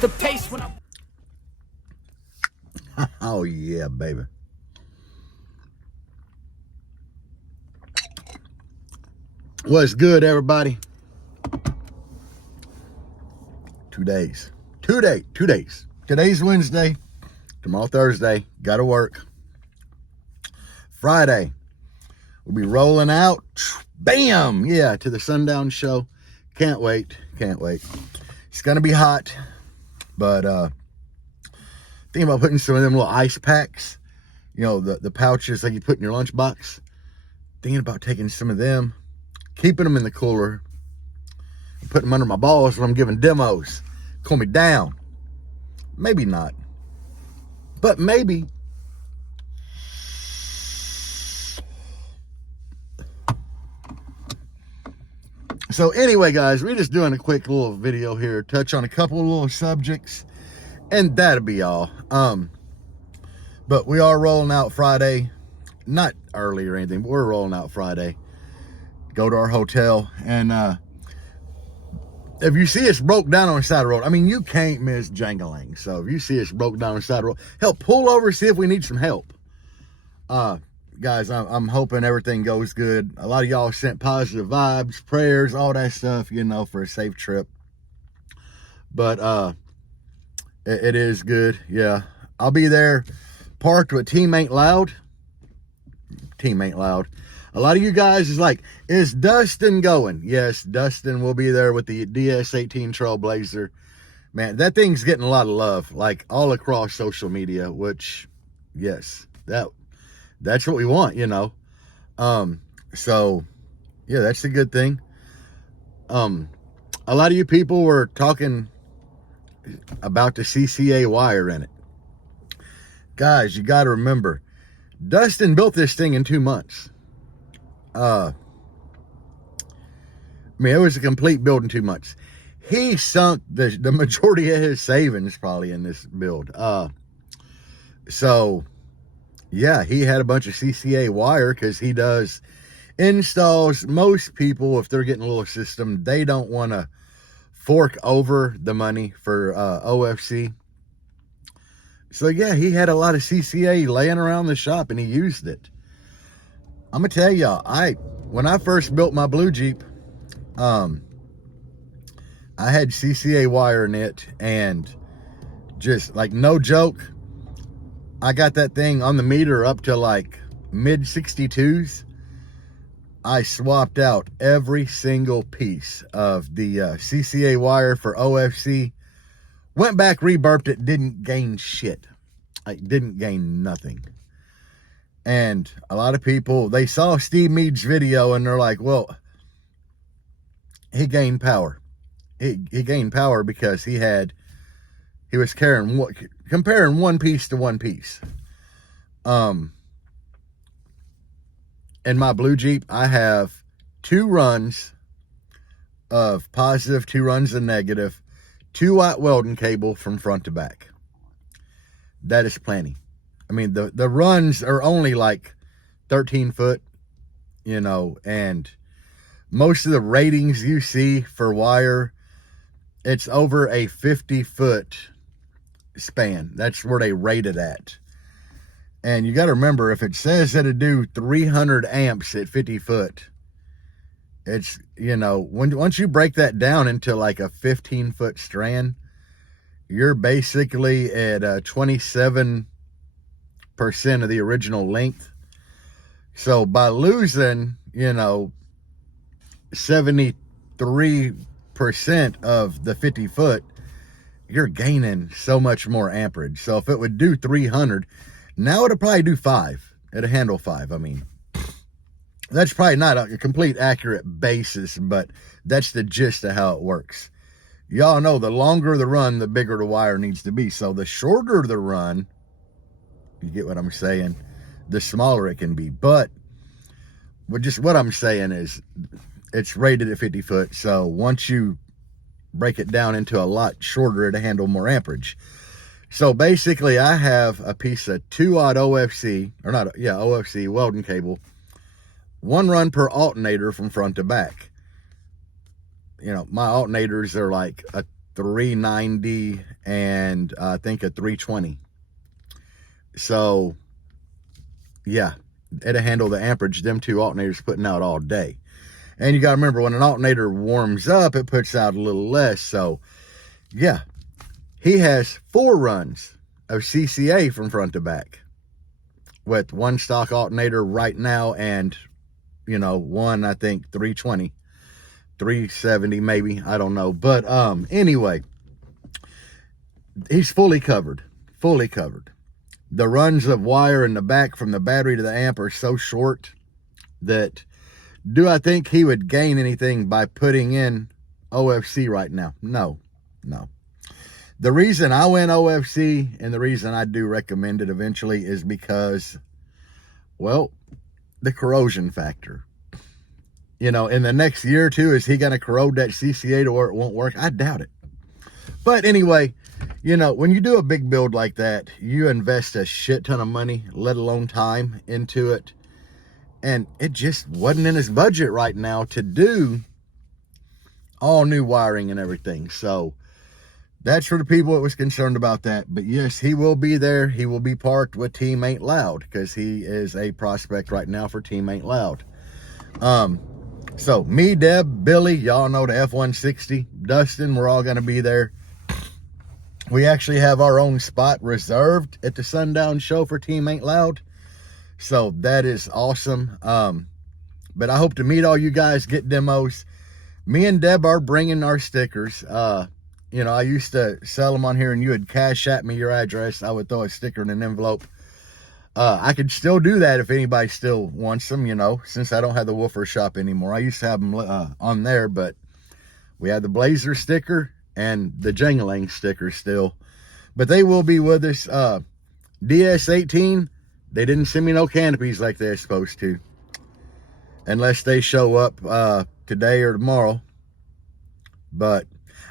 the pace when I... Oh, yeah, baby. What's good, everybody? 2 days. 2 days. Today's Wednesday. Tomorrow, Thursday. Gotta work. Friday, we'll be rolling out. Bam! Yeah, to the sundown show. Can't wait. It's gonna be hot, but thinking about putting some of them little ice packs, you know, the pouches like you put in your lunchbox. Thinking about taking some of them, keeping them in the cooler, putting them under my balls when I'm giving demos. Cool me down. Maybe not, but maybe. So anyway, guys, we're just doing a quick little video here, touch on a couple of little subjects, and that'll be all. But we are rolling out Friday, not early or anything, but we're rolling out Friday. Go to our hotel, and if you see us broke down on the side of the road, I mean, you can't miss Jangalang. So if you see us broke down on the side of the road, help pull over, see if we need some help. Guys, I'm hoping everything goes good. A lot of y'all sent positive vibes, prayers, all that stuff, you know, for a safe trip. But it is good, yeah. I'll be there parked with Team Ain't Loud. Team Ain't Loud. A lot of you guys is like, is Dustin going? Yes, Dustin will be there with the DS18 Trailblazer. Man, that thing's getting a lot of love, like all across social media, which, yes, that's what we want, you know. So yeah, that's a good thing. A lot of you people were talking about the CCA wire in it. Guys, you got to remember, Dustin built this thing in 2 months. I mean, it was a complete build in 2 months. He sunk the majority of his savings probably in this build. So yeah, he had a bunch of CCA wire because he does installs. Most people, if they're getting a little system, they don't want to fork over the money for OFC. So yeah, he had a lot of CCA laying around the shop and he used it. I'm gonna tell y'all, when I first built my blue Jeep, I had CCA wire in it, and just like no joke, I got that thing on the meter up to like mid 62s. I swapped out every single piece of the CCA wire for OFC. Went back, reburped it, didn't gain shit. I didn't gain nothing. And a lot of people, they saw Steve Mead's video and they're like, well, he gained power. He gained power because he was comparing one piece to one piece. In my blue Jeep, I have 2 runs of positive, 2 runs of negative, 2 watt welding cable from front to back. That is plenty. I mean, the runs are only like 13 foot, you know, and most of the ratings you see for wire, it's over a 50-foot span. That's where they rate it at. And you got to remember, if it says that it do 300 amps at 50 foot, it's, you know, once you break that down into like a 15-foot strand, you're basically at 27% of the original length. So by losing, you know, 73% of the 50 foot, you're gaining so much more amperage. So if it would do 300, now it'll probably do 5. It'll handle 5. I mean, that's probably not a complete accurate basis, but that's the gist of how it works. Y'all know the longer the run, the bigger the wire needs to be. So the shorter the run, you get what I'm saying, the smaller it can be. But just what I'm saying is it's rated at 50 foot. So once you break it down into a lot shorter, it'll handle more amperage. So basically I have a piece of 2-aught OFC, or not, yeah, OFC welding cable, 1 run per alternator from front to back. You know, my alternators are like a 390 and I think a 320. So yeah, it'll handle the amperage them two alternators putting out all day. And you got to remember, when an alternator warms up, it puts out a little less. So yeah, he has 4 runs of CCA from front to back with one stock alternator right now, and one, I think 320, 370 maybe, I don't know. But anyway, he's fully covered. The runs of wire in the back from the battery to the amp are so short that, do I think he would gain anything by putting in OFC right now? No. The reason I went OFC, and the reason I do recommend it eventually, is because, well, the corrosion factor. In the next year or two, is he going to corrode that CCA to where it won't work? I doubt it. But anyway, when you do a big build like that, you invest a shit ton of money, let alone time, into it. And it just wasn't in his budget right now to do all new wiring and everything. So that's for the people that was concerned about that. But yes, he will be there. He will be parked with Team Ain't Loud, because he is a prospect right now for Team Ain't Loud. So me, Deb, Billy, y'all know the F-160, Dustin, we're all going to be there. We actually have our own spot reserved at the Sundown Show for Team Ain't Loud. So that is awesome. But I hope to meet all you guys, get demos. Me and Deb are bringing our stickers. I used to sell them on here, and you would cash at me your address. I would throw a sticker in an envelope. I could still do that if anybody still wants them, since I don't have the Woofer shop anymore. I used to have them on there, but we had the Blazer sticker and the Jangling sticker still. But they will be with us. DS18, they didn't send me no canopies like they're supposed to, unless they show up today or tomorrow. But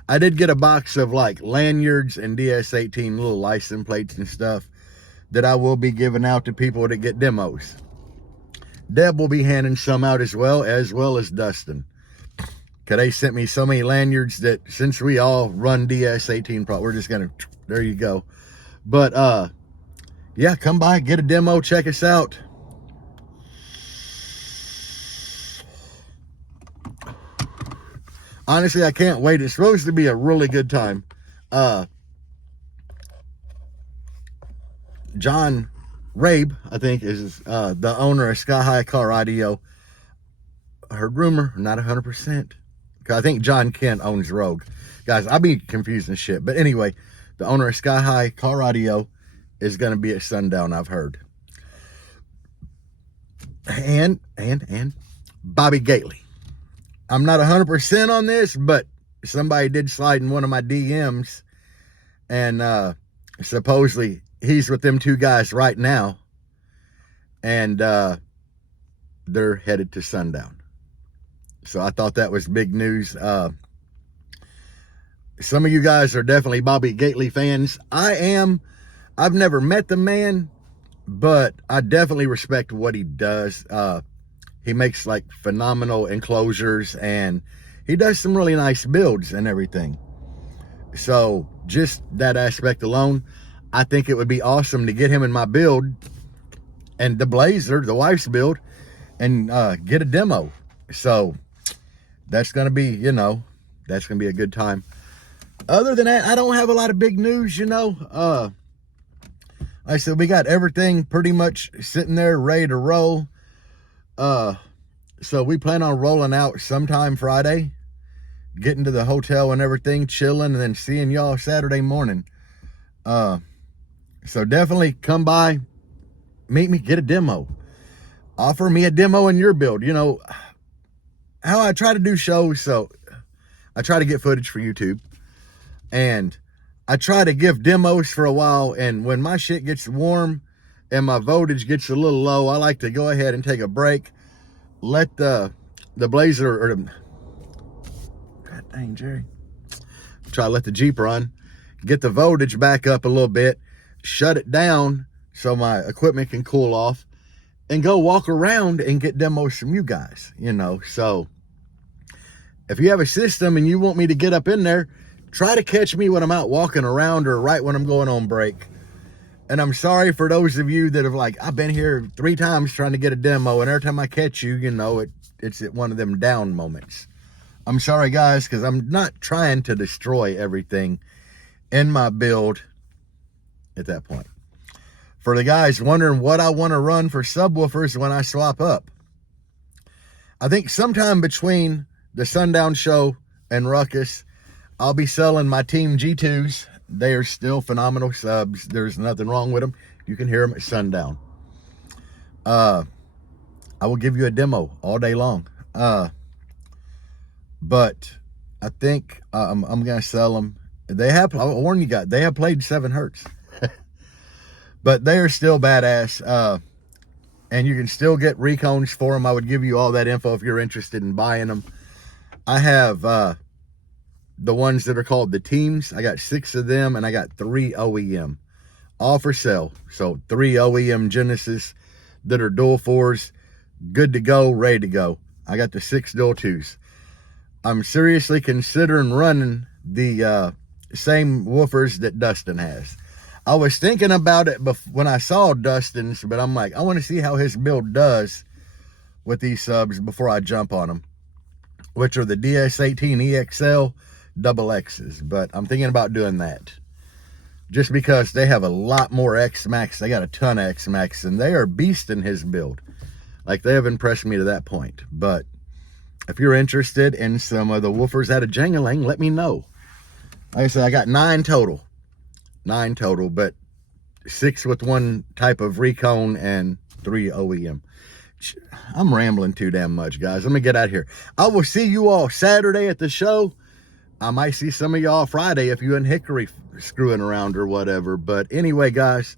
I did get a box of like lanyards and DS18 little license plates and stuff that I will be giving out to people that get demos. Deb will be handing some out as well as Dustin. Cause they sent me so many lanyards that, since we all run DS18, we're just gonna, there you go. But yeah, come by, get a demo, check us out. Honestly, I can't wait. It's supposed to be a really good time. John Rabe, I think, is the owner of Sky High Car Audio. I heard rumor, not 100%. I think John Kent owns Rogue. Guys, I'll be confusing shit. But anyway, the owner of Sky High Car Audio is going to be at Sundown, I've heard. And Bobby Gately. I'm not 100% on this, but somebody did slide in one of my DMs, and supposedly he's with them 2 guys right now, and they're headed to Sundown. So I thought that was big news. Some of you guys are definitely Bobby Gately fans. I am. I've never met the man, but I definitely respect what he does. He makes like phenomenal enclosures, and he does some really nice builds and everything. So just that aspect alone, I think it would be awesome to get him in my build and the Blazer, the wife's build, and get a demo. So that's going to be, that's going to be a good time. Other than that, I don't have a lot of big news, Like I said, we got everything pretty much sitting there ready to roll. So we plan on rolling out sometime Friday, getting to the hotel and everything, chilling, and then seeing y'all Saturday morning. So definitely come by, meet me, get a demo. Offer me a demo in your build. How I try to do shows, so I try to get footage for YouTube, and I try to give demos for a while, and when my shit gets warm and my voltage gets a little low, I like to go ahead and take a break, let the Blazer, or God dang, Jerry, try to let the Jeep run, get the voltage back up a little bit, shut it down so my equipment can cool off, and go walk around and get demos from you guys, So if you have a system and you want me to get up in there, try to catch me when I'm out walking around or right when I'm going on break. And I'm sorry for those of you that have like, I've been here 3 times trying to get a demo, and every time I catch you, you know, it's at one of them down moments. I'm sorry, guys, because I'm not trying to destroy everything in my build at that point. For the guys wondering what I want to run for subwoofers when I swap up, I think sometime between the Sundown Show and Ruckus, I'll be selling my Team G2s. They are still phenomenal subs. There's nothing wrong with them. You can hear them at sundown. I will give you a demo all day long. But I think I'm going to sell them. I'll warn you guys, they have played 7 hertz. But they are still badass. And you can still get recons for them. I would give you all that info if you're interested in buying them. I have the ones that are called the teams. I got 6 of them, and I got 3 OEM. All for sale. So 3 OEM Genesis that are dual 4s, good to go, ready to go. I got the 6 dual 2s. I'm seriously considering running the same woofers that Dustin has. I was thinking about it when I saw Dustin's, but I'm like, I want to see how his build does with these subs before I jump on them, which are the DS18 EXL double X's. But I'm thinking about doing that just because they have a lot more X-Max. They got a ton of X-Max, and they are beasting his build. Like, they have impressed me to that point. But if you're interested in some of the woofers out of Jangalang, let me know. Like I said, I got 9 total. 9 total, but 6 with one type of recon and 3 OEM. I'm rambling too damn much, guys. Let me get out of here. I will see you all Saturday at the show. I might see some of y'all Friday if you in Hickory screwing around or whatever. But anyway, guys,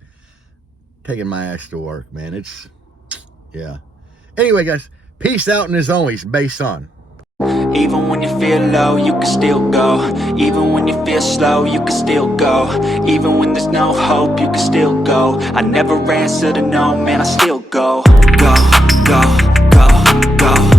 taking my ass to work, man. Yeah. Anyway, guys, peace out, and as always, bass on. Even when you feel low, you can still go. Even when you feel slow, you can still go. Even when there's no hope, you can still go. I never answer to no, man, I still go. Go, go, go, go.